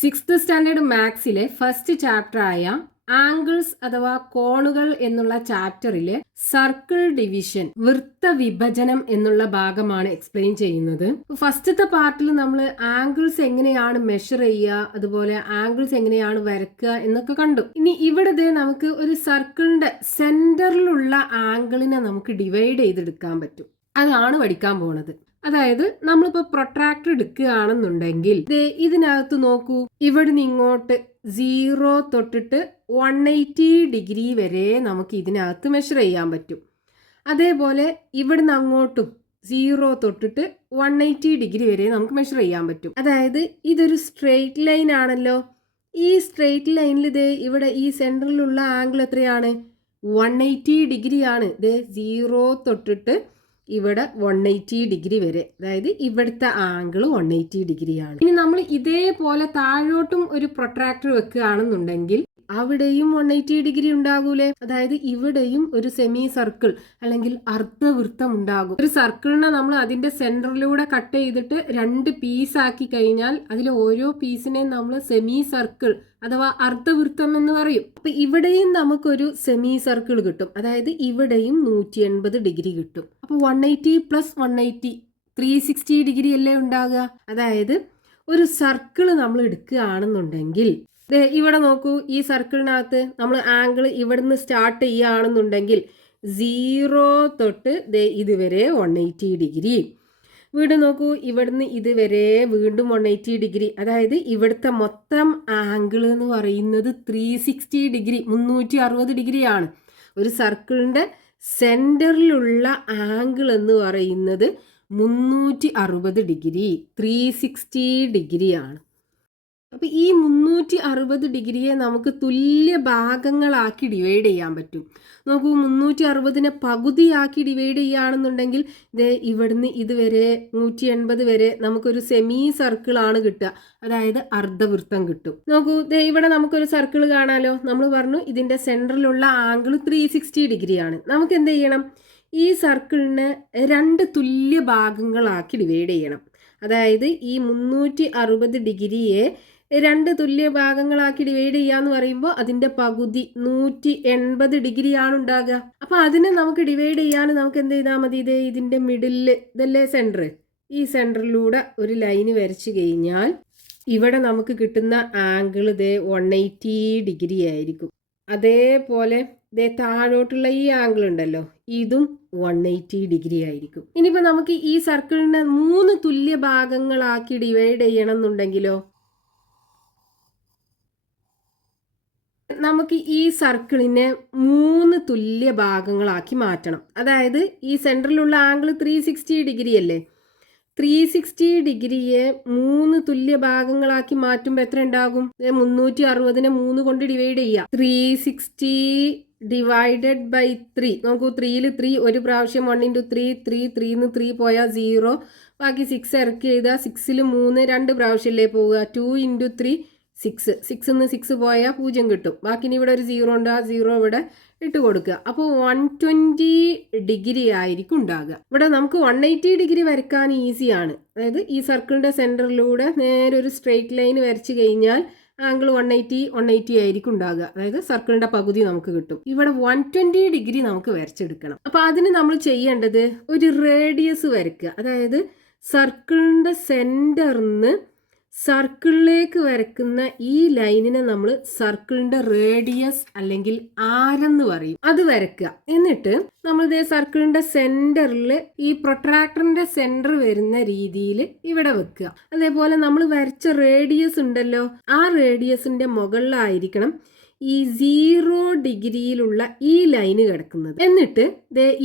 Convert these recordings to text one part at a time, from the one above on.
Sixth standard മാത്സിലെ first chapter ആയ angles അഥവാ കോണുകൾ എന്നുള്ള ചാപ്റ്ററിലെ സർക്കിൾ ഡിവിഷൻ വൃത്ത വിഭജനം എന്നുള്ള ഭാഗമാണ് എക്സ്പ്ലെയിൻ ചെയ്യുന്നത്. ഫസ്റ്റത്തെ പാർട്ടിൽ നമ്മൾ ആംഗിൾസ് എങ്ങനെയാണ് മെഷർ ചെയ്യുക, അതുപോലെ ആംഗിൾസ് എങ്ങനെയാണ് വരയ്ക്കുക എന്നൊക്കെ കണ്ടു. ഇനി ഇവിടെ നമുക്ക് ഒരു സർക്കിളിന്റെ സെന്ററിലുള്ള ആംഗിളിനെ നമുക്ക് ഡിവൈഡ് ചെയ്തെടുക്കാൻ പറ്റും. അതാണ് പഠിക്കാൻ പോണത്. അതായത് നമ്മളിപ്പോ പ്രൊട്രാക്ടർ എടുക്കുകയാണെന്നുണ്ടെങ്കിൽ ഇതിനകത്ത് നോക്കൂ, ഇവിടുന്ന് ഇങ്ങോട്ട് 0 തൊട്ടിട്ട് 180 ഡിഗ്രി വരെ നമുക്ക് ഇതിനകത്ത് മെഷർ ചെയ്യാൻ പറ്റും. അതേപോലെ ഇവിടുന്ന് അങ്ങോട്ടും 0 തൊട്ടിട്ട് 180 ഡിഗ്രി വരെ നമുക്ക് മെഷർ ചെയ്യാൻ പറ്റും. അതായത് ഇതൊരു സ്ട്രെയിറ്റ് ലൈൻ ആണല്ലോ. ഈ സ്ട്രെയിറ്റ് ലൈനിൽ ഇവിടെ ഈ സെന്ററിലുള്ള ആംഗിൾ എത്രയാണ്? 180 ഡിഗ്രി ആണ്. 0 തൊട്ടിട്ട് ഇവിടെ 180 ഡിഗ്രി വരെ, അതായത് ഇവിടുത്തെ ആംഗിൾ 180 ഡിഗ്രിയാണ്. ഇനി നമ്മൾ ഇതേപോലെ താഴോട്ടും ഒരു പ്രൊട്രാക്ടർ വെക്കുകയാണെന്നുണ്ടെങ്കിൽ അവിടെയും 180 ഡിഗ്രി ഉണ്ടാകൂലേ? അതായത് ഇവിടെയും ഒരു സെമി സർക്കിൾ അല്ലെങ്കിൽ അർദ്ധവൃത്തം ഉണ്ടാകും. ഒരു സർക്കിളിനെ നമ്മൾ അതിന്റെ സെന്ററിലൂടെ കട്ട് ചെയ്തിട്ട് 2 പീസ് ആക്കി കഴിഞ്ഞാൽ അതിൽ ഓരോ പീസിനെയും നമ്മൾ സെമി സർക്കിൾ അഥവാ അർദ്ധവൃത്തം എന്ന് പറയും. അപ്പൊ ഇവിടെയും നമുക്കൊരു സെമി സർക്കിൾ കിട്ടും. അതായത് ഇവിടെയും 180 ഡിഗ്രി കിട്ടും. അപ്പൊ 180 പ്ലസ് 180 360 ഡിഗ്രി അല്ലേ ഉണ്ടാകുക. അതായത് ഒരു സർക്കിൾ നമ്മൾ എടുക്കുകയാണെന്നുണ്ടെങ്കിൽ ഇവിടെ നോക്കൂ, ഈ സർക്കിളിനകത്ത് നമ്മൾ ആംഗിൾ ഇവിടുന്ന് സ്റ്റാർട്ട് ചെയ്യുകയാണെന്നുണ്ടെങ്കിൽ 0 തൊട്ട് ഇതുവരെ 180 ഡിഗ്രി. വീണ്ടും നോക്കൂ, ഇവിടുന്ന് ഇതുവരെ വീണ്ടും 180 ഡിഗ്രി. അതായത് ഇവിടുത്തെ മൊത്തം ആംഗിൾ എന്ന് പറയുന്നത് 360 ഡിഗ്രി, 360 ഡിഗ്രിയാണ്. ഒരു സർക്കിളിന്റെ സെന്ററിലുള്ള ആംഗിൾ എന്ന് പറയുന്നത് 360 ഡിഗ്രി, 360 ഡിഗ്രിയാണ്. അപ്പൊ ഈ 360 ഡിഗ്രിയെ നമുക്ക് തുല്യ ഭാഗങ്ങളാക്കി ഡിവൈഡ് ചെയ്യാൻ പറ്റും. നോക്കൂ, 360നെ പകുതിയാക്കി ഡിവൈഡ് ചെയ്യുകയാണെന്നുണ്ടെങ്കിൽ ഇവിടുന്ന് ഇതുവരെ 180 വരെ നമുക്കൊരു സെമി സർക്കിൾ ആണ് കിട്ടുക. അതായത് അർദ്ധവൃത്തം കിട്ടും. നോക്കൂ, ഇവിടെ നമുക്കൊരു സർക്കിൾ കാണാലോ. നമ്മൾ പറഞ്ഞു ഇതിന്റെ സെന്ററിലുള്ള ആംഗിൾ 360 ഡിഗ്രിയാണ്. നമുക്ക് എന്ത് ചെയ്യണം? ഈ സർക്കിളിനെ 2 തുല്യ ഭാഗങ്ങളാക്കി ഡിവൈഡ് ചെയ്യണം. അതായത് ഈ 360 ഡിഗ്രിയെ 2 തുല്യ ഭാഗങ്ങളാക്കി ഡിവൈഡ് ചെയ്യാന്ന് പറയുമ്പോൾ അതിന്റെ പകുതി 180 ഡിഗ്രിയാണ് ഉണ്ടാകുക. അപ്പൊ അതിനെ നമുക്ക് ഡിവൈഡ് ചെയ്യാൻ നമുക്ക് എന്ത് ചെയ്താൽ മതി? ഇതിന്റെ മിഡില് ഇതല്ലേ സെന്റർ, ഈ സെന്ററിലൂടെ ഒരു ലൈന് വരച്ചു കഴിഞ്ഞാൽ ഇവിടെ നമുക്ക് കിട്ടുന്ന ആംഗിൾ 180 ഡിഗ്രി ആയിരിക്കും. അതേപോലെ താഴോട്ടുള്ള ഈ ആംഗിൾ ഉണ്ടല്ലോ, ഇതും 180 ഡിഗ്രി ആയിരിക്കും. ഇനിയിപ്പോ നമുക്ക് ഈ സർക്കിളിനെ 3 തുല്യ ഭാഗങ്ങളാക്കി ഡിവൈഡ് ചെയ്യണം എന്നുണ്ടെങ്കിലോ, നമുക്ക് ഈ സർക്കിളിനെ 3 തുല്യ ഭാഗങ്ങളാക്കി മാറ്റണം. അതായത് ഈ സെന്ററിലുള്ള ആംഗിൾ 360 ഡിഗ്രി അല്ലേ? 360 ഡിഗ്രിയെ 3 തുല്യ ഭാഗങ്ങളാക്കി മാറ്റുമ്പോൾ എത്ര ഉണ്ടാകും? 360നെ 3 കൊണ്ട് ഡിവൈഡ് ചെയ്യുക. 360 ഡിവൈഡഡ് ബൈ 3. നോക്കൂ, 3ൽ 3 ഒരു പ്രാവശ്യം, 1 × 3 3 3ന്ന് 3 പോയാൽ 0, ബാക്കി 6 ഇറക്കി എഴുതുക. 6ൽ 3 2 പ്രാവശ്യമല്ലേ പോവുക. 2 × 3 6, 6ന്ന് 6 പോയാൽ 0 കിട്ടും. ബാക്കി ഇനി ഇവിടെ ഒരു 0 ഉണ്ട്, ആ 0 ഇവിടെ ഇട്ട് കൊടുക്കുക. അപ്പോൾ 120 ഡിഗ്രി ആയിരിക്കും ഉണ്ടാകുക. ഇവിടെ നമുക്ക് 180 ഡിഗ്രി വരയ്ക്കാൻ ഈസിയാണ്. അതായത് ഈ സർക്കിളിന്റെ സെന്ററിലൂടെ നേരെ ഒരു സ്ട്രെയിറ്റ് ലൈൻ വരച്ചു കഴിഞ്ഞാൽ ആംഗിൾ 180 ആയിരിക്കും ഉണ്ടാകുക. അതായത് സർക്കിളിന്റെ പകുതി നമുക്ക് കിട്ടും. ഇവിടെ 120 ഡിഗ്രി നമുക്ക് വരച്ചെടുക്കണം. അപ്പൊ അതിന് നമ്മൾ ചെയ്യേണ്ടത് ഒരു റേഡിയസ് വരയ്ക്കുക. അതായത് സർക്കിളിന്റെ സെന്ററിന്ന് സർക്കിളിലേക്ക് വരക്കുന്ന ഈ ലൈനിനെ നമ്മൾ സർക്കിളിന്റെ റേഡിയസ് അല്ലെങ്കിൽ ആരം എന്ന് പറയും. അത് വരയ്ക്കുക. എന്നിട്ട് നമ്മൾ ഇതേ സർക്കിളിന്റെ സെന്ററിൽ ഈ പ്രൊട്രാക്ടറിന്റെ സെന്റർ വരുന്ന രീതിയിൽ ഇവിടെ വെക്കുക. അതേപോലെ നമ്മൾ വരച്ച റേഡിയസ് ഉണ്ടല്ലോ, ആ റേഡിയസിന്റെ മുകളിലായിരിക്കണം ഈ 0 ഡിഗ്രിയിലുള്ള ഈ ലൈന് കിടക്കുന്നത്. എന്നിട്ട്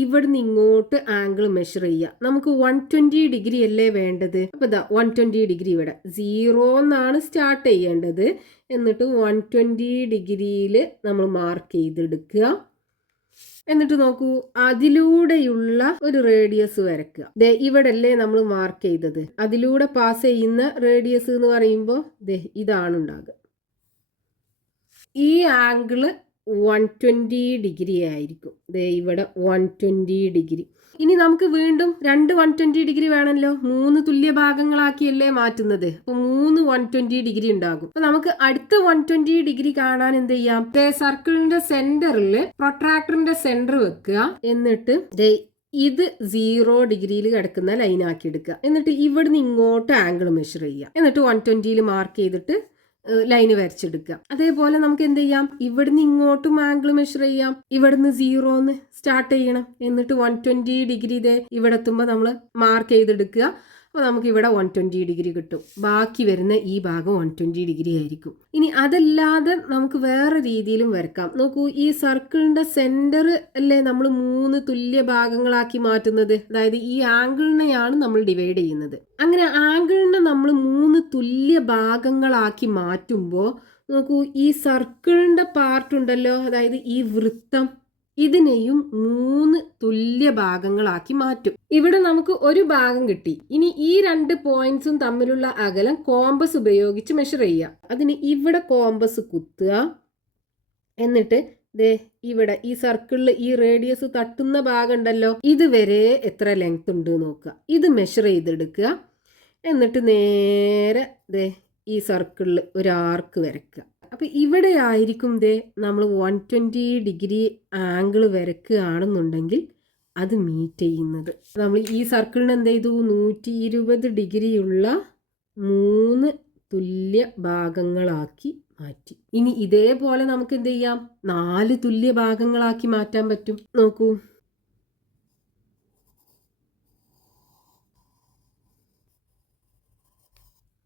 ഇവിടുന്ന് ഇങ്ങോട്ട് ആംഗിൾ മെഷർ ചെയ്യുക. നമുക്ക് 120 ഡിഗ്രി അല്ലേ വേണ്ടത്? അപ്പൊ 120 ഡിഗ്രി ഇവിടെ 0 എന്നാണ് സ്റ്റാർട്ട് ചെയ്യേണ്ടത്. എന്നിട്ട് 120 ഡിഗ്രിയിൽ നമ്മൾ മാർക്ക് ചെയ്തെടുക്കുക. എന്നിട്ട് നോക്കൂ, അതിലൂടെയുള്ള ഒരു റേഡിയസ് വരയ്ക്കുക. ഇവിടെ അല്ലേ നമ്മൾ മാർക്ക് ചെയ്തത്? അതിലൂടെ പാസ് ചെയ്യുന്ന റേഡിയസ് എന്ന് പറയുമ്പോൾ ഇതാണ് ഉണ്ടാകുക. ഈ ആംഗിള് 120 ഡിഗ്രി ആയിരിക്കും. ദേ ഇവിടെ 120 ഡിഗ്രി. ഇനി നമുക്ക് വീണ്ടും 120 ഡിഗ്രി വേണമല്ലോ. 3 തുല്യ ഭാഗങ്ങളാക്കിയല്ലേ മാറ്റുന്നത്. അപ്പൊ 120 ഡിഗ്രി ഉണ്ടാകും. അപ്പൊ നമുക്ക് അടുത്ത 120 ഡിഗ്രി കാണാൻ എന്ത് ചെയ്യാം? സർക്കിളിന്റെ സെന്ററിൽ പ്രൊട്രാക്ടറിന്റെ സെന്റർ വെക്കുക. എന്നിട്ട് ഇത് 0 ഡിഗ്രിയിൽ കിടക്കുന്ന ലൈൻ ആക്കി എടുക്കുക. എന്നിട്ട് ഇവിടുന്ന് ഇങ്ങോട്ട് ആംഗിൾ മെഷർ ചെയ്യുക. എന്നിട്ട് 120 മാർക്ക് ചെയ്തിട്ട് ലൈന് വരച്ചെടുക്കുക. അതേപോലെ നമുക്ക് എന്ത് ചെയ്യാം? ഇവിടുന്ന് ഇങ്ങോട്ടും ആംഗിൾ മെഷർ ചെയ്യാം. ഇവിടുന്ന് 0 സ്റ്റാർട്ട് ചെയ്യണം. എന്നിട്ട് 120 ഡിഗ്രി ഇവിടെ എത്തുമ്പോൾ നമ്മൾ മാർക്ക് ചെയ്തെടുക്കുക. അപ്പോൾ നമുക്ക് ഇവിടെ 120 ഡിഗ്രി കിട്ടും. ബാക്കി വരുന്ന ഈ ഭാഗം 120 ഡിഗ്രി ആയിരിക്കും. ഇനി അതല്ലാതെ നമുക്ക് വേറെ രീതിയിലും വരക്കാം. നോക്കൂ, ഈ സർക്കിളിന്റെ സെന്റർ അല്ലേ നമ്മൾ 3 തുല്യ ഭാഗങ്ങളാക്കി മാറ്റുന്നത്. അതായത് ഈ ആംഗിളിനെയാണ് നമ്മൾ ഡിവൈഡ് ചെയ്യുന്നത്. അങ്ങനെ ആംഗിളിനെ നമ്മൾ 3 തുല്യ ഭാഗങ്ങളാക്കി മാറ്റുമ്പോൾ നോക്കൂ, ഈ സർക്കിളിന്റെ പാർട്ട് ഉണ്ടല്ലോ, അതായത് ഈ വൃത്തം, ഇതിനെയും 3 തുല്യ ഭാഗങ്ങളാക്കി മാറ്റും. ഇവിടെ നമുക്ക് ഒരു ഭാഗം കിട്ടി. ഇനി ഈ 2 പോയിന്റ്സും തമ്മിലുള്ള അകലം കോമ്പസ് ഉപയോഗിച്ച് മെഷർ ചെയ്യുക. അതിന് ഇവിടെ കോമ്പസ് കുത്തുക. എന്നിട്ട് ഇവിടെ ഈ സർക്കിളിൽ ഈ റേഡിയസ് തട്ടുന്ന ഭാഗം ഉണ്ടല്ലോ, ഇതുവരെ എത്ര ലെങ്ത് ഉണ്ട് നോക്കുക. ഇത് മെഷർ ചെയ്തെടുക്കുക. എന്നിട്ട് നേരെ ഈ സർക്കിളിൽ ഒരു ആർക്ക് വരയ്ക്കുക. അപ്പം ഇവിടെ ആയിരിക്കും നമ്മൾ 120 ഡിഗ്രി ആംഗിൾ വരയ്ക്കുകയാണെന്നുണ്ടെങ്കിൽ അത് മീറ്റ് ചെയ്യുന്നത്. നമ്മൾ ഈ സർക്കിളിന് എന്ത് ചെയ്തു? 120 ഡിഗ്രിയുള്ള 3 തുല്യ ഭാഗങ്ങളാക്കി മാറ്റി. ഇനി ഇതേപോലെ നമുക്ക് എന്ത് ചെയ്യാം? 4 തുല്യ ഭാഗങ്ങളാക്കി മാറ്റാൻ പറ്റും. നോക്കൂ,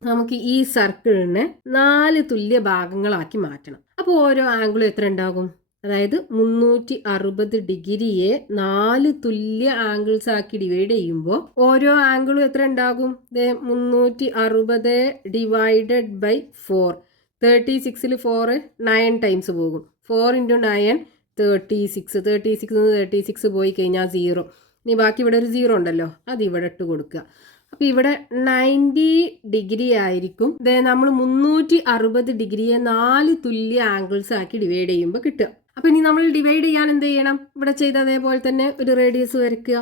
നമുക്ക് ഈ സർക്കിളിനെ 4 തുല്യ ഭാഗങ്ങളാക്കി മാറ്റണം. അപ്പോൾ ഓരോ ആംഗിളും എത്ര ഉണ്ടാകും? അതായത് 360 ഡിഗ്രിയെ 4 തുല്യ ആംഗിൾസ് ആക്കി ഡിവൈഡ് ചെയ്യുമ്പോൾ ഓരോ ആംഗിളും എത്ര ഉണ്ടാകും? 360 ഡിവൈഡഡ് ബൈ 4. 36ൽ 4 9 ടൈംസ് പോകും. 4 × 9 36. 36 പോയി കഴിഞ്ഞാൽ 0. ഇനി ബാക്കി ഇവിടെ ഒരു 0 ഉണ്ടല്ലോ, അത് ഇവിടെ ഇട്ട് കൊടുക്കുക. അപ്പം ഇവിടെ 90 ഡിഗ്രി ആയിരിക്കും നമ്മൾ 360 ഡിഗ്രിയെ 4 തുല്യ ആംഗിൾസ് ആക്കി ഡിവൈഡ് ചെയ്യുമ്പോൾ കിട്ടുക. അപ്പം ഇനി നമ്മൾ ഡിവൈഡ് ചെയ്യാൻ എന്ത് ചെയ്യണം? ഇവിടെ ചെയ്ത അതേപോലെ തന്നെ ഒരു റേഡിയസ് വരയ്ക്കുക.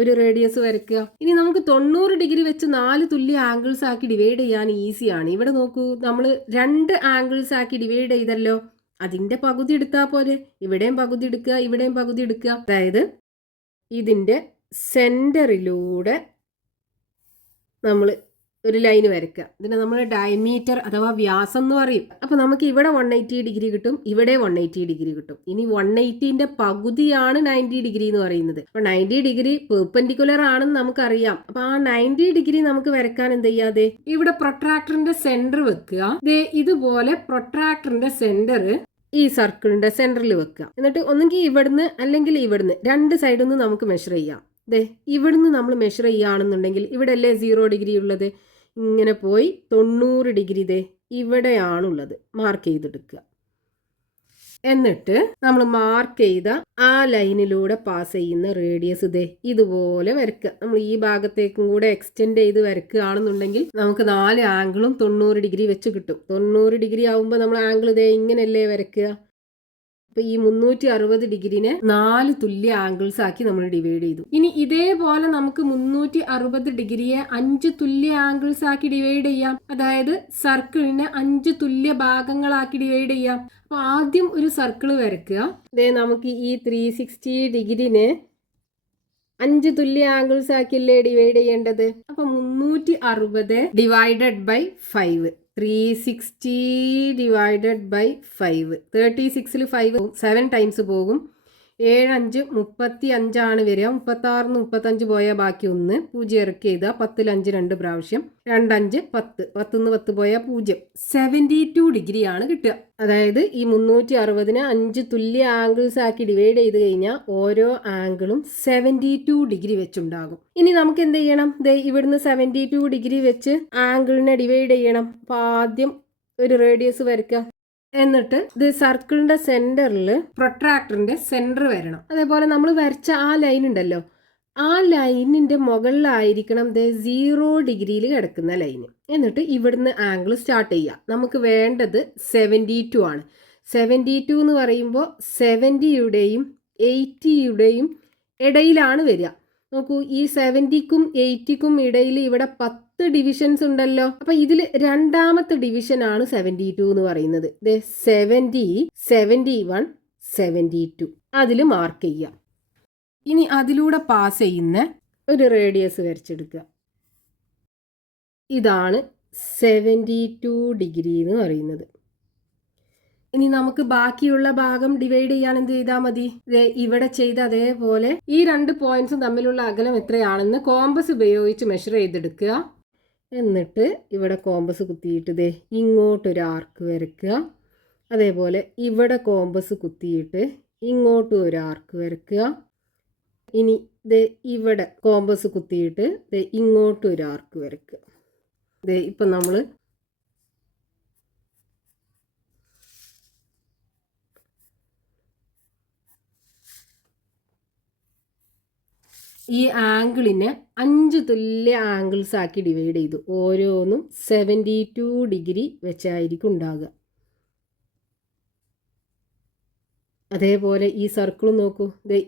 ഒരു റേഡിയസ് വരയ്ക്കുക. ഇനി നമുക്ക് 90 ഡിഗ്രി വെച്ച് 4 തുല്യ ആംഗിൾസ് ആക്കി ഡിവൈഡ് ചെയ്യാൻ ഈസിയാണ്. ഇവിടെ നോക്കൂ, നമ്മൾ 2 ആംഗിൾസ് ആക്കി ഡിവൈഡ് ചെയ്തല്ലോ, അതിൻ്റെ പകുതി എടുത്താൽ പോലെ. ഇവിടെയും പകുതി എടുക്കുക, ഇവിടെയും പകുതി എടുക്കുക. അതായത് ഇതിൻ്റെ സെൻറ്ററിലൂടെ നമ്മൾ ഒരു ലൈന് വരയ്ക്കുക. ഇതിനെ നമ്മൾ ഡയമീറ്റർ അഥവാ വ്യാസം എന്ന് പറയും. അപ്പോൾ നമുക്ക് ഇവിടെ 180 ഡിഗ്രി കിട്ടും, ഇവിടെ 180 ഡിഗ്രി കിട്ടും. ഇനി 180ന്റെ പകുതിയാണ് 90 ഡിഗ്രി എന്ന് പറയുന്നത്. അപ്പോൾ 90 ഡിഗ്രി പെർപെൻഡിക്കുലർ ആണെന്ന് നമുക്കറിയാം. അപ്പോൾ ആ 90 ഡിഗ്രി നമുക്ക് വരയ്ക്കാൻ എന്ത് ചെയ്യാതെ ഇവിടെ പ്രൊട്രാക്ടറിന്റെ സെന്റർ വെക്കുക. ഇതുപോലെ പ്രൊട്രാക്ടറിന്റെ സെന്റർ ഈ സർക്കിളിന്റെ സെന്ററിൽ വെക്കുക. എന്നിട്ട് ഒന്നുകിൽ ഇവിടുന്ന് അല്ലെങ്കിൽ ഇവിടുന്ന് 2 സൈഡിൽ നിന്ന് നമുക്ക് മെഷർ ചെയ്യാം. ഇവിടുന്ന് നമ്മൾ മെഷർ ചെയ്യുകയാണെന്നുണ്ടെങ്കിൽ ഇവിടെ അല്ലേ 0 ഡിഗ്രി ഉള്ളത്, ഇങ്ങനെ പോയി 90 ഡിഗ്രി ഇവിടെയാണുള്ളത് മാർക്ക് ചെയ്തെടുക്കുക. എന്നിട്ട് നമ്മൾ മാർക്ക് ചെയ്ത ആ ലൈനിലൂടെ പാസ് ചെയ്യുന്ന റേഡിയസ് ഇതുപോലെ വരയ്ക്കുക. നമ്മൾ ഈ ഭാഗത്തേക്കും കൂടെ എക്സ്റ്റെൻഡ് ചെയ്ത് വരയ്ക്കുകയാണെന്നുണ്ടെങ്കിൽ നമുക്ക് 4 ആംഗിളും 90 ഡിഗ്രി വെച്ച് കിട്ടും. 90 ഡിഗ്രി ആവുമ്പോൾ നമ്മൾ ആംഗിൾ ഇങ്ങനെയല്ലേ വരയ്ക്കുക. അപ്പോൾ ഈ 360 ഡിഗ്രിനെ 4 തുല്യ ആംഗിൾസ് ആക്കി നമ്മൾ ഡിവൈഡ് ചെയ്തു. ഇനി ഇതേപോലെ നമുക്ക് 360 ഡിഗ്രിയെ 5 തുല്യ ആംഗിൾസ് ആക്കി ഡിവൈഡ് ചെയ്യാം. അതായത് സർക്കിളിനെ 5 തുല്യ ഭാഗങ്ങളാക്കി ഡിവൈഡ് ചെയ്യാം. അപ്പോൾ ആദ്യം ഒരു സർക്കിൾ വരയ്ക്കുക. നമുക്ക് ഈ 360 ഡിഗ്രിനെ 5 തുല്യ ആംഗിൾസ് ആക്കിയല്ലേ ഡിവൈഡ് ചെയ്യേണ്ടത്. അപ്പൊ 360 ഡിവൈഡഡ് ബൈ 5. 360 divided by 5. 36ൽ 5 7 ടൈംസ് പോകും. 7 5 35 ആണ് വരിക. 36 35 പോയാൽ ബാക്കി 1 0 ഇറക്കി ചെയ്താൽ 10ൽ 5 2 പ്രാവശ്യം 2 5 10 10 10 പോയാൽ 0. 72 ഡിഗ്രി ആണ് കിട്ടുക. അതായത് ഈ 360നെ 5 തുല്യ ആംഗിൾസ് ആക്കി ഡിവൈഡ് ചെയ്ത് കഴിഞ്ഞാൽ ഓരോ ആംഗിളും 72 ഡിഗ്രി വെച്ചുണ്ടാകും. ഇനി നമുക്ക് എന്ത് ചെയ്യണം? ഇവിടുന്ന് 72 ഡിഗ്രി വെച്ച് ആംഗിളിനെ ഡിവൈഡ് ചെയ്യണം. അപ്പോൾ ആദ്യം ഒരു റേഡിയസ് വരയ്ക്കുക. എന്നിട്ട് ഇത് സർക്കിളിന്റെ സെന്ററിൽ പ്രൊട്രാക്ടറിന്റെ സെന്റർ വരണം. അതേപോലെ നമ്മൾ വരച്ച ആ ലൈൻ ഉണ്ടല്ലോ, ആ ലൈനിന്റെ മുകളിലായിരിക്കണം 0 ഡിഗ്രിയിൽ കിടക്കുന്ന ലൈന്. എന്നിട്ട് ഇവിടുന്ന് ആംഗിൾ സ്റ്റാർട്ട് ചെയ്യുക. നമുക്ക് വേണ്ടത് 72 ആണ്. 72 എന്ന് പറയുമ്പോൾ 70യുടെയും 80യുടെയും ഇടയിലാണ് വരിക. നോക്കൂ, ഈ 70ക്കും 80ക്കും ഇടയിൽ ഇവിടെ 10 ഡിവിഷൻസ് ഉണ്ടല്ലോ. അപ്പൊ ഇതിൽ രണ്ടാമത്തെ ഡിവിഷൻ ആണ് 72 എന്ന് പറയുന്നത്. 70, 71, 72 അതിൽ മാർക്ക് ചെയ്യാം. ഇനി അതിലൂടെ പാസ് ചെയ്യുന്ന ഒരു റേഡിയസ് വരച്ചെടുക്കുക. ഇതാണ് 72 ഡിഗ്രി എന്ന് പറയുന്നത്. ഇനി നമുക്ക് ബാക്കിയുള്ള ഭാഗം ഡിവൈഡ് ചെയ്യാൻ എന്ത് ചെയ്താൽ മതി? ഇവിടെ ചെയ്ത അതേപോലെ ഈ 2 പോയിന്റ്സും തമ്മിലുള്ള അകലം എത്രയാണെന്ന് കോമ്പസ് ഉപയോഗിച്ച് മെഷർ ചെയ്തെടുക്കുക. എന്നിട്ട് ഇവിടെ കോമ്പസ് കുത്തിയിട്ട് ഇങ്ങോട്ടൊരു ആർക്ക് വരയ്ക്കുക. അതേപോലെ ഇവിടെ കോമ്പസ് കുത്തിയിട്ട് ഇങ്ങോട്ടും ഒരു ആർക്ക് വരയ്ക്കുക. ഇനി ഇവിടെ കോമ്പസ് കുത്തിയിട്ട് ഇങ്ങോട്ടും ഒരു ആർക്ക് വരയ്ക്കുക. ഇപ്പം നമ്മൾ ഈ ആംഗിളിനെ 5 തുല്യ ആംഗിൾസ് ആക്കി ഡിവൈഡ് ചെയ്തു. ഓരോന്നും 72 ഡിഗ്രി വെച്ചായിരിക്കും ഉണ്ടാകുക. അതേപോലെ ഈ സർക്കിൾ നോക്കൂ.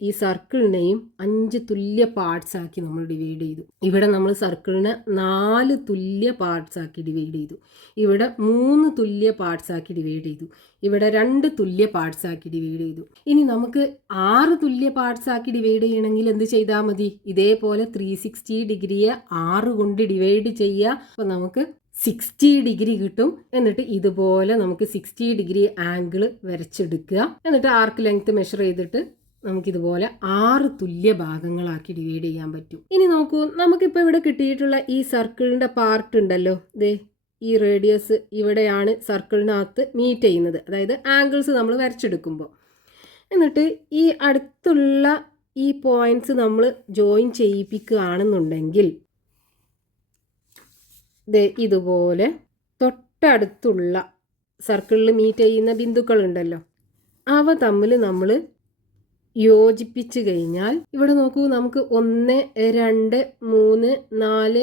ഈ സർക്കിളിനെയും 5 തുല്യ പാർട്സ് ആക്കി നമ്മൾ ഡിവൈഡ് ചെയ്തു. ഇവിടെ നമ്മൾ സർക്കിളിനെ 4 തുല്യ പാർട്സ് ആക്കി ഡിവൈഡ് ചെയ്തു. ഇവിടെ 3 തുല്യ പാർട്സ് ആക്കി ഡിവൈഡ് ചെയ്തു. ഇവിടെ 2 തുല്യ പാർട്സ് ആക്കി ഡിവൈഡ് ചെയ്തു. ഇനി നമുക്ക് 6 തുല്യ പാർട്സ് ആക്കി ഡിവൈഡ് ചെയ്യണമെങ്കിൽ എന്ത് ചെയ്താൽ മതി? ഇതേപോലെ 360 ഡിഗ്രിയെ 6 കൊണ്ട് ഡിവൈഡ് ചെയ്യുക. അപ്പോൾ നമുക്ക് 60 ഡിഗ്രി കിട്ടും. എന്നിട്ട് ഇതുപോലെ നമുക്ക് 60 ഡിഗ്രി ആംഗിൾ വരച്ചെടുക്കുക. എന്നിട്ട് ആർക്ക് ലെങ്ത് മെഷർ ചെയ്തിട്ട് നമുക്കിതുപോലെ 6 തുല്യ ഭാഗങ്ങളാക്കി ഡിവൈഡ് ചെയ്യാൻ പറ്റും. ഇനി നോക്കൂ, നമുക്കിപ്പോൾ ഇവിടെ കിട്ടിയിട്ടുള്ള ഈ സർക്കിളിൻ്റെ പാർട്ട് ഉണ്ടല്ലോ, ഈ റേഡിയസ് ഇവിടെയാണ് സർക്കിളിനകത്ത് മീറ്റ് ചെയ്യുന്നത്, അതായത് ആംഗിൾസ് നമ്മൾ വരച്ചെടുക്കുമ്പോൾ. എന്നിട്ട് ഈ അടുത്തുള്ള ഈ പോയിന്റ്സ് നമ്മൾ ജോയിൻ ചെയ്യിപ്പിക്കുകയാണെന്നുണ്ടെങ്കിൽ ഇതുപോലെ തൊട്ടടുത്തുള്ള സർക്കിളിൽ മീറ്റ് ചെയ്യുന്ന ബിന്ദുക്കളുണ്ടല്ലോ, അവ തമ്മിൽ നമ്മൾ യോജിപ്പിച്ച് കഴിഞ്ഞാൽ ഇവിടെ നോക്കൂ, നമുക്ക് 1, 2, 3, 4,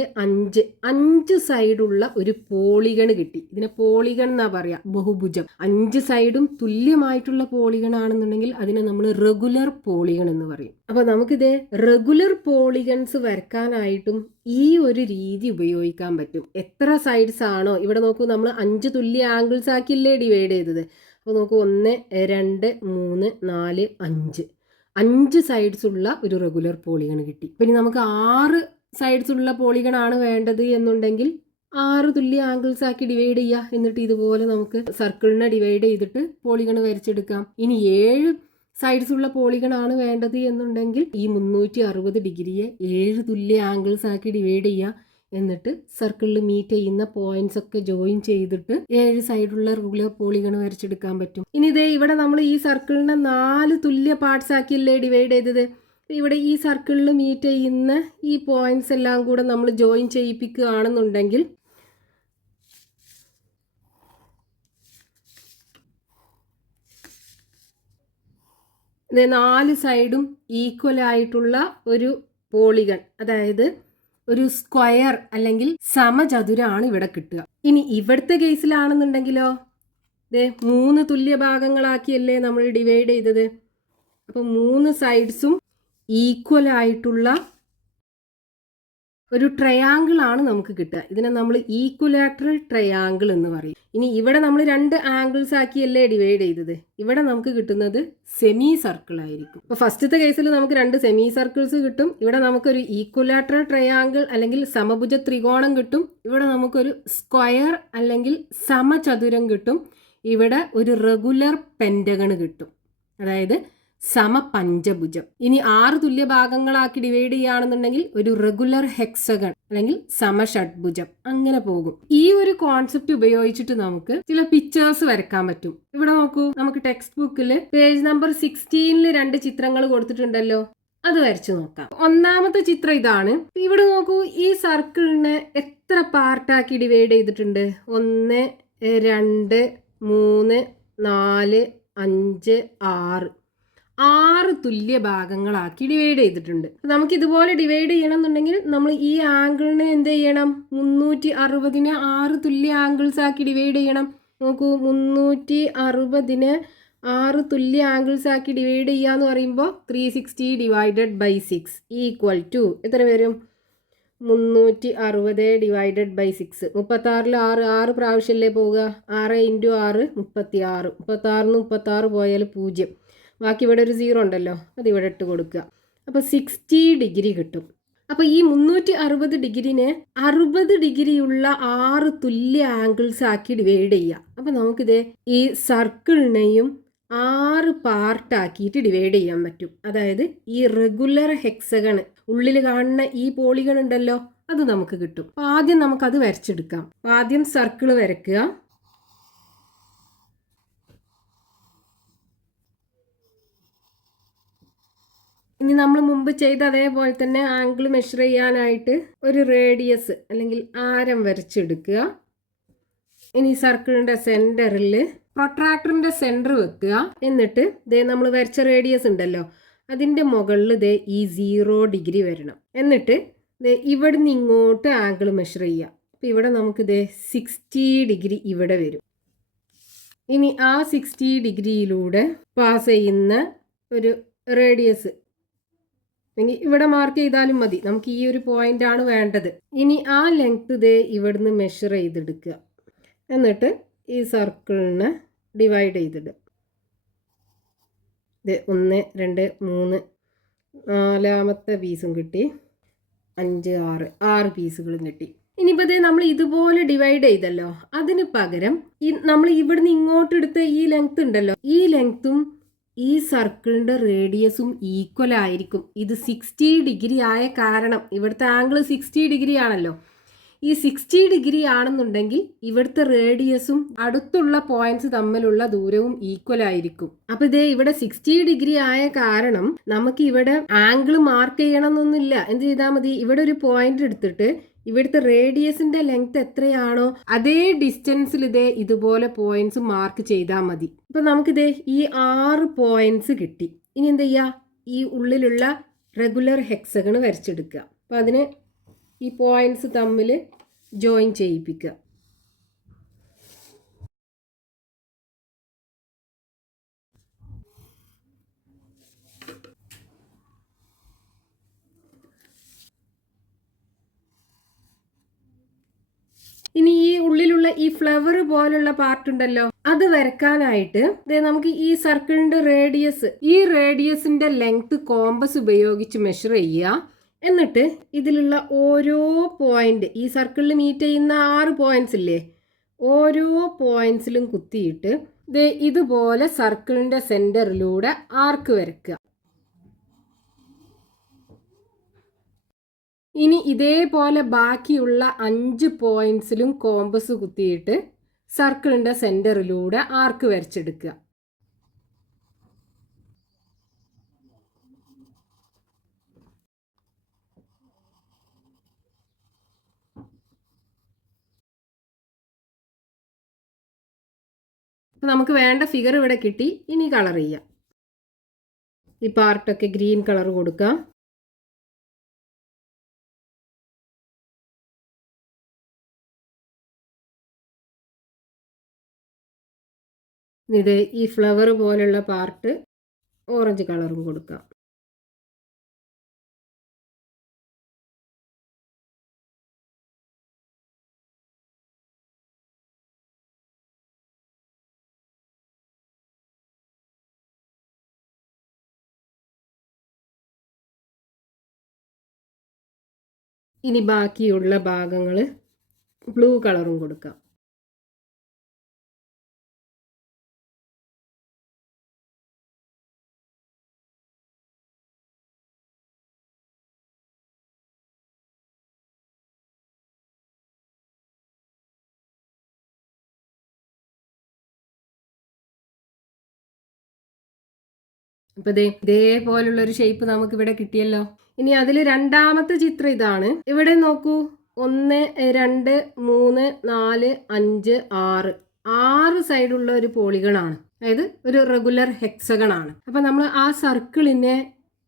5 സൈഡുള്ള ഒരു പോളിഗൺ കിട്ടി. ഇതിനെ പോളിഗൺ എന്നാ പറയാ, ബഹുഭുജം. 5 സൈഡും തുല്യമായിട്ടുള്ള പോളിഗൺ ആണെന്നുണ്ടെങ്കിൽ അതിനെ നമ്മൾ റെഗുലർ പോളിഗൺ എന്ന് പറയും. അപ്പൊ നമുക്കിത് റെഗുലർ പോളിഗൺസ് വരക്കാനായിട്ടും ഈ ഒരു രീതി ഉപയോഗിക്കാൻ പറ്റും. എത്ര സൈഡ്സ് ആണോ, ഇവിടെ നോക്കൂ, നമ്മൾ 5 തുല്യ ആംഗിൾസ് ആക്കിയില്ലേ ഡിവൈഡ് ചെയ്തത്. അപ്പോൾ നോക്കൂ, 1, 2, 3, 4, 5 സൈഡ്സ് ഉള്ള ഒരു റെഗുലർ പോളിഗൺ കിട്ടി. പിന്നെ നമുക്ക് 6 സൈഡ്സ് ഉള്ള പോളിഗൺ ആണ് വേണ്ടത് എന്നുണ്ടെങ്കിൽ 6 തുല്യ ആംഗിൾസ് ആക്കി ഡിവൈഡ് ചെയ്യുക. എന്നിട്ട് ഇതുപോലെ നമുക്ക് സർക്കിളിനെ ഡിവൈഡ് ചെയ്തിട്ട് പോളിഗൺ വരച്ചെടുക്കാം. ഇനി 7 സൈഡ്സ് ഉള്ള പോളിഗൺ ആണ് വേണ്ടത് എന്നുണ്ടെങ്കിൽ ഈ 360 ഡിഗ്രിയെ 7 തുല്യ ആംഗിൾസ് ആക്കി ഡിവൈഡ് ചെയ്യുക. എന്നിട്ട് സർക്കിളിൽ മീറ്റ് ചെയ്യുന്ന പോയിന്റ്സ് ഒക്കെ ജോയിൻ ചെയ്തിട്ട് 7 സൈഡുള്ള റെഗുലർ പോളിഗൺ വരച്ചെടുക്കാൻ പറ്റും. ഇനി ഇവിടെ നമ്മൾ ഈ സർക്കിളിനെ 4 തുല്യ പാർട്സ് ആക്കിയല്ലേ ഡിവൈഡ് ചെയ്തത്. ഇവിടെ ഈ സർക്കിളിൽ മീറ്റ് ചെയ്യുന്ന ഈ പോയിന്റ്സ് എല്ലാം കൂടെ നമ്മൾ ജോയിൻ ചെയ്യിപ്പിക്കുകയാണെന്നുണ്ടെങ്കിൽ ഇത് 4 സൈഡും ഈക്വൽ ആയിട്ടുള്ള ഒരു പോളിഗൺ, അതായത് ഒരു സ്ക്വയർ അല്ലെങ്കിൽ സമചതുരാണ് ഇവിടെ കിട്ടുക. ഇനി ഇവിടുത്തെ കേസിലാണെന്നുണ്ടെങ്കിലോ 3 തുല്യ ഭാഗങ്ങളാക്കിയല്ലേ നമ്മൾ ഡിവൈഡ് ചെയ്തത്. അപ്പോൾ 3 സൈഡ്സും ഈക്വൽ ആയിട്ടുള്ള ഒരു ട്രയാങ്കിൾ ആണ് നമുക്ക് കിട്ടുക. ഇതിനെ നമ്മൾ ഈക്വലാറ്ററൽ ട്രയാങ്കിൾ എന്ന് പറയും. ഇനി ഇവിടെ നമ്മൾ 2 ആംഗിൾസ് ആക്കിയല്ലേ ഡിവൈഡ് ചെയ്തത്. ഇവിടെ നമുക്ക് കിട്ടുന്നത് സെമി സർക്കിൾ ആയിരിക്കും. അപ്പോൾ ഫസ്റ്റത്തെ കേസിൽ നമുക്ക് 2 സെമി സർക്കിൾസ് കിട്ടും. ഇവിടെ നമുക്കൊരു ഈക്വലാറ്ററൽ ട്രയാങ്കിൾ അല്ലെങ്കിൽ സമഭുജ ത്രികോണം കിട്ടും. ഇവിടെ നമുക്കൊരു സ്ക്വയർ അല്ലെങ്കിൽ സമചതുരം കിട്ടും. ഇവിടെ ഒരു റെഗുലർ പെന്റഗൺ കിട്ടും, അതായത് സമപഞ്ചഭുജം. ഇനി 6 തുല്യ ഭാഗങ്ങളാക്കി ഡിവൈഡ് ചെയ്യുകയാണെന്നുണ്ടെങ്കിൽ ഒരു റെഗുലർ ഹെക്സഗൺ അല്ലെങ്കിൽ സമഷഡ്ഭുജം, അങ്ങനെ പോകും. ഈ ഒരു കോൺസെപ്റ്റ് ഉപയോഗിച്ചിട്ട് നമുക്ക് ചില പിക്ചേഴ്സ് വരക്കാൻ പറ്റും. ഇവിടെ നോക്കൂ, നമുക്ക് ടെക്സ്റ്റ് ബുക്കിൽ പേജ് നമ്പർ 16 2 ചിത്രങ്ങൾ കൊടുത്തിട്ടുണ്ടല്ലോ, അത് വരച്ചു നോക്കാം. ഒന്നാമത്തെ ചിത്രം ഇതാണ്. ഇവിടെ നോക്കൂ, ഈ സർക്കിളിനെ എത്ര പാർട്ടാക്കി ഡിവൈഡ് ചെയ്തിട്ടുണ്ട്? 1, 2, 3, 4, 5, 6 തുല്യ ഭാഗങ്ങളാക്കി ഡിവൈഡ് ചെയ്തിട്ടുണ്ട്. നമുക്ക് ഇതുപോലെ ഡിവൈഡ് ചെയ്യണം എന്നുണ്ടെങ്കിൽ നമ്മൾ ഈ ആംഗിളിനെ എന്ത് ചെയ്യണം? 360നെ 6 തുല്യ ആംഗിൾസ് ആക്കി ഡിവൈഡ് ചെയ്യണം. നോക്കൂ, 360 6 തുല്യ ആംഗിൾസ് ആക്കി ഡിവൈഡ് ചെയ്യാന്ന് പറയുമ്പോൾ 360 ഡിവൈഡഡ് ബൈ 6 ഈക്വൽ ടു എത്ര വരും? 360 ഡിവൈഡഡ് ബൈ 6. 36 6 പ്രാവശ്യമല്ലേ പോവുക? 6 × 6 36. 36 36 പോയാൽ 0. ബാക്കി ഇവിടെ ഒരു 0 ഉണ്ടല്ലോ, അത് ഇവിടെ ഇട്ട് കൊടുക്കുക. അപ്പോൾ 60 ഡിഗ്രി കിട്ടും. അപ്പോൾ ഈ 360 ഡിഗ്രിനെ 60 ഡിഗ്രിയുള്ള 6 തുല്യ ആംഗിൾസ് ആക്കി ഡിവൈഡ് ചെയ്യുക. അപ്പോൾ നമുക്കിത് ഈ സർക്കിളിനെയും 6 പാർട്ടാക്കിയിട്ട് ഡിവൈഡ് ചെയ്യാൻ പറ്റും. അതായത് ഈ റെഗുലർ ഹെക്സഗൺ ഉള്ളിൽ കാണുന്ന ഈ പോളിഗൺ ഉണ്ടല്ലോ, അത് നമുക്ക് കിട്ടും. അപ്പോൾ ആദ്യം നമുക്കത് വരച്ചെടുക്കാം. ആദ്യം സർക്കിൾ വരയ്ക്കുക. ഇനി നമ്മൾ മുമ്പ് ചെയ്ത അതേപോലെ തന്നെ ആംഗിൾ മെഷർ ചെയ്യാനായിട്ട് ഒരു റേഡിയസ് അല്ലെങ്കിൽ ആരം വരച്ചെടുക്കുക. ഇനി സർക്കിളിൻ്റെ സെൻറ്ററിൽ പ്രൊട്രാക്ടറിൻ്റെ സെൻറ്റർ വെക്കുക. എന്നിട്ട് ദേ നമ്മൾ വരച്ച റേഡിയസ് ഉണ്ടല്ലോ, അതിൻ്റെ മുകളിൽ ദേ ഈ 0 ഡിഗ്രി വരണം. എന്നിട്ട് ദേ ഇവിടെ നിന്ന് ഇങ്ങോട്ട് ആംഗിൾ മെഷർ ചെയ്യുക. അപ്പോൾ ഇവിടെ നമുക്ക് ദേ 60 ഡിഗ്രി ഇവിടെ വരും. ഇനി ആ 60 ഡിഗ്രിയിലൂടെ പാസ് ചെയ്യുന്ന ഒരു റേഡിയസ് ഇവിടെ മാർക്ക് ചെയ്താലും മതി. നമുക്ക് ഈ ഒരു പോയിൻ്റാണ് വേണ്ടത്. ഇനി ആ ലെങ്ത് ദേ ഇവിടുന്ന് മെഷർ ചെയ്തെടുക്കുക. എന്നിട്ട് ഈ സർക്കിളിനെ ഡിവൈഡ് ചെയ്തിടുക. 1 2 3 4ാമത്തെ പീസും കിട്ടി. 5 6 പീസുകളും കിട്ടി. ഇനിയിപ്പോൾ നമ്മൾ ഇതുപോലെ ഡിവൈഡ് ചെയ്തല്ലോ, അതിന് പകരം നമ്മൾ ഇവിടുന്ന് ഇങ്ങോട്ട് എടുത്ത ഈ ലെങ്ത് ഉണ്ടല്ലോ, ഈ ലെങ്ത്തും ഈ സർക്കിളിൻ്റെ റേഡിയസും ഈക്വൽ ആയിരിക്കും. ഇത് 60 ഡിഗ്രി ആയ കാരണം ഇവിടുത്തെ ആംഗിൾ 60 ഡിഗ്രി ആണല്ലോ. ഈ 60 ഡിഗ്രി ആണെന്നുണ്ടെങ്കിൽ ഇവിടുത്തെ റേഡിയസും അടുത്തുള്ള പോയിന്റ്സ് തമ്മിലുള്ള ദൂരവും ഈക്വൽ ആയിരിക്കും. അപ്പൊ ഇതേ ഇവിടെ 60 ഡിഗ്രി ആയ കാരണം നമുക്ക് ഇവിടെ ആംഗിൾ മാർക്ക് ചെയ്യണം എന്നൊന്നുമില്ല. എന്ത് ചെയ്താൽ മതി? ഇവിടെ ഒരു പോയിന്റ് എടുത്തിട്ട് ഇവിടുത്തെ റേഡിയസിന്റെ ലെങ്ത് എത്രയാണോ അതേ ഡിസ്റ്റൻസിൽ ഇതുപോലെ പോയിന്റ്സ് മാർക്ക് ചെയ്താൽ മതി. ഇപ്പൊ നമുക്കിതേ ഈ 6 പോയിന്റ്സ് കിട്ടി. ഇനി എന്ത് ചെയ്യാ? ഈ ഉള്ളിലുള്ള റെഗുലർ ഹെക്സഗൺ വരച്ചെടുക്കുക. അപ്പൊ അതിന് ഈ പോയിന്റ്സ് തമ്മിൽ ജോയിൻ ചെയ്യിപ്പിക്കുക. ഇനി ഈ ഉള്ളിലുള്ള ഈ ഫ്ലവർ പോലുള്ള പാർട്ട് ഉണ്ടല്ലോ, അത് വരക്കാനായിട്ട് നമുക്ക് ഈ സർക്കിളിന്റെ റേഡിയസ്, ഈ റേഡിയസിന്റെ ലെങ്ത് കോമ്പസ് ഉപയോഗിച്ച് മെഷർ ചെയ്യുക. എന്നിട്ട് ഇതിലുള്ള ഓരോ പോയിന്റ്, ഈ സർക്കിളിൽ മീറ്റ് ചെയ്യുന്ന 6 പോയിന്റ്സ് ഇല്ലേ, ഓരോ പോയിന്റ്സിലും കുത്തിയിട്ട് ഇതുപോലെ സർക്കിളിന്റെ സെന്ററിലൂടെ ആർക്ക് വരയ്ക്കുക. ഇനി ഇതേപോലെ ബാക്കിയുള്ള 5 പോയിന്റ്സിലും കോമ്പസ് കുത്തിയിട്ട് സർക്കിളിന്റെ സെന്ററിലൂടെ ആർക്ക് വരച്ചെടുക്കുക. അപ്പം നമുക്ക് വേണ്ട ഫിഗർ ഇവിടെ കിട്ടി. ഇനി കളർ ചെയ്യാം. ഈ പാർട്ടൊക്കെ ഗ്രീൻ കളർ കൊടുക്കാം. ഇത് ഈ ഫ്ലവർ പോലുള്ള പാർട്ട് ഓറഞ്ച് കളറും കൊടുക്കാം. ഇനി ബാക്കിയുള്ള ഭാഗങ്ങൾ ബ്ലൂ കളറും കൊടുക്കാം. അപ്പൊ ഇതേപോലുള്ളൊരു ഷേപ്പ് നമുക്ക് ഇവിടെ കിട്ടിയല്ലോ. ഇനി അതിൽ രണ്ടാമത്തെ ചിത്രം ഇതാണ്. ഇവിടെ നോക്കൂ, 1 2 3 4 5 6 സൈഡുള്ള ഒരു പോളിഗൺ ആണ്. അതായത് ഒരു റെഗുലർ ഹെക്സഗൺ ആണ്. അപ്പൊ നമ്മൾ ആ സർക്കിളിനെ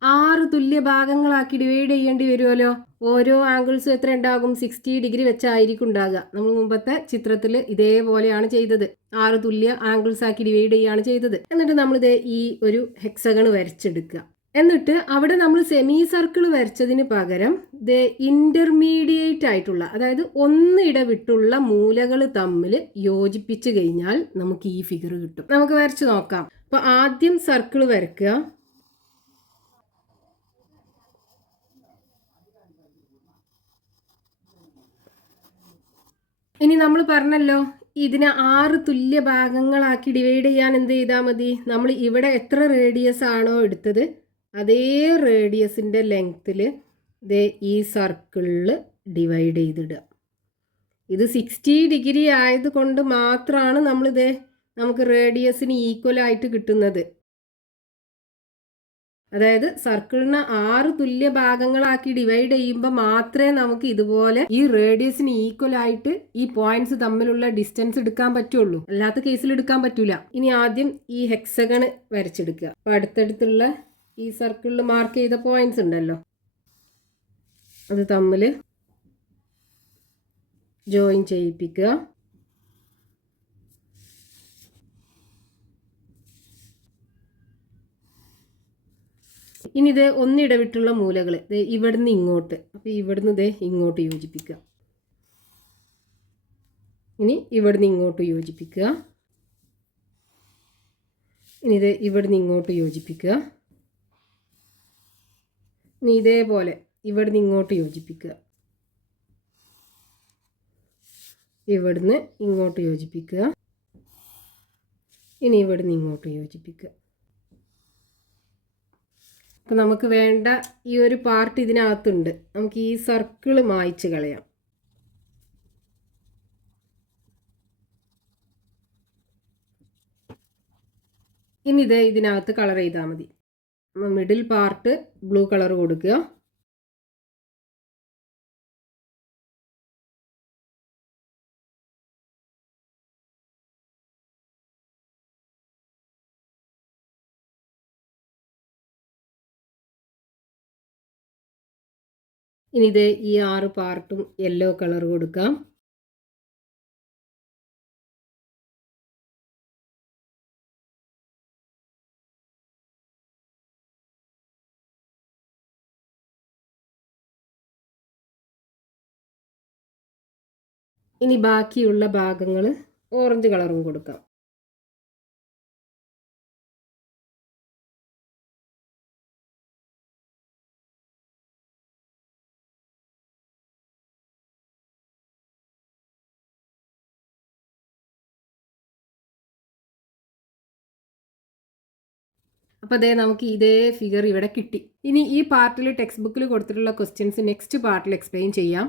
6 തുല്യ ഭാഗങ്ങളാക്കി ഡിവൈഡ് ചെയ്യേണ്ടി വരുമല്ലോ. ഓരോ ആംഗിൾസും എത്ര ഉണ്ടാകും? 60 ഡിഗ്രി വെച്ചായിരിക്കും ഉണ്ടാകുക. നമ്മൾ മുമ്പത്തെ ചിത്രത്തിൽ ഇതേപോലെയാണ് ചെയ്തത്. 6 തുല്യ ആംഗിൾസ് ആക്കി ഡിവൈഡ് ചെയ്യുകയാണ് ചെയ്തത്. എന്നിട്ട് നമ്മളിത് ഈ ഒരു ഹെക്സഗൺ വരച്ചെടുക്കുക. എന്നിട്ട് അവിടെ നമ്മൾ സെമി സർക്കിൾ വരച്ചതിന് പകരം ഇന്റർമീഡിയറ്റ് ആയിട്ടുള്ള, അതായത് ഇടവിട്ടുള്ള മൂലകൾ തമ്മിൽ യോജിപ്പിച്ചു കഴിഞ്ഞാൽ നമുക്ക് ഈ ഫിഗർ കിട്ടും. നമുക്ക് വരച്ചു നോക്കാം. അപ്പൊ ആദ്യം സർക്കിൾ വരയ്ക്കുക. ഇനി നമ്മൾ പറഞ്ഞല്ലോ ഇതിനെ 6 തുല്യ ഭാഗങ്ങളാക്കി ഡിവൈഡ് ചെയ്യാൻ എന്ത് ചെയ്താൽ മതി? നമ്മൾ ഇവിടെ എത്ര റേഡിയസ് ആണോ എടുത്തത് അതേ റേഡിയസിൻ്റെ ലെങ്ത്തിൽ ഈ സർക്കിളിൽ ഡിവൈഡ് ചെയ്തിടുക. ഇത് 60 ഡിഗ്രി ആയതുകൊണ്ട് മാത്രമാണ് നമുക്ക് റേഡിയസിന് ഈക്വൽ ആയിട്ട് കിട്ടുന്നത്. അതായത് സർക്കിളിനെ 6 തുല്യ ഭാഗങ്ങളാക്കി ഡിവൈഡ് ചെയ്യുമ്പോൾ മാത്രമേ നമുക്ക് ഇതുപോലെ ഈ റേഡിയസിന് ഈക്വൽ ആയിട്ട് ഈ പോയിന്റ്സ് തമ്മിലുള്ള ഡിസ്റ്റൻസ് എടുക്കാൻ പറ്റുള്ളൂ. അല്ലാത്ത കേസിൽ എടുക്കാൻ പറ്റൂല. ഇനി ആദ്യം ഈ ഹെക്സഗൺ വരച്ചെടുക്കുക. അപ്പൊ അടുത്തടുത്തുള്ള ഈ സർക്കിളിൽ മാർക്ക് ചെയ്ത പോയിന്റ്സ് ഉണ്ടല്ലോ, അത് തമ്മിൽ ജോയിൻ ചെയ്യിപ്പിക്കുക. ഇനി ഇത് ഒന്നിടവിട്ടുള്ള മൂലകൾ ഇവിടുന്ന് ഇങ്ങോട്ട്, അപ്പോൾ ഇവിടുന്ന് ഇങ്ങോട്ട് യോജിപ്പിക്കുക. ഇനി ഇവിടുന്ന് ഇങ്ങോട്ട് യോജിപ്പിക്കുക. ഇനി ഇത് ഇവിടുന്ന് ഇങ്ങോട്ട് യോജിപ്പിക്കുക. ഇനി ഇതേപോലെ ഇവിടുന്ന് ഇങ്ങോട്ട് യോജിപ്പിക്കുക. ഇവിടുന്ന് ഇങ്ങോട്ട് യോജിപ്പിക്കുക. ഇനി ഇവിടുന്ന് ഇങ്ങോട്ട് യോജിപ്പിക്കുക. അപ്പോൾ നമുക്ക് വേണ്ട ഈ ഒരു പാർട്ട് ഇതിനകത്തുണ്ട്. നമുക്ക് ഈ സർക്കിൾ മായ്ച്ച് കളയാം. ഇനി ഇതിനകത്ത് കളർ ചെയ്താൽ മതി. മിഡിൽ പാർട്ട് ബ്ലൂ കളർ കൊടുക്കുക. ഇനി ഈ 6 പാർട്ടും യെല്ലോ കളർ കൊടുക്കാം. ഇനി ബാക്കിയുള്ള ഭാഗങ്ങൾ ഓറഞ്ച് കളറും കൊടുക്കാം. അപ്പോൾ നമുക്ക് ഇതേ ഫിഗർ ഇവിടെ കിട്ടി. ഇനി ഈ പാർട്ടിൽ ടെക്സ്റ്റ് ബുക്കിൽ കൊടുത്തിട്ടുള്ള ക്വസ്റ്റ്യൻസ് നെക്സ്റ്റ് പാർട്ടിൽ എക്സ്പ്ലെയിൻ ചെയ്യാം.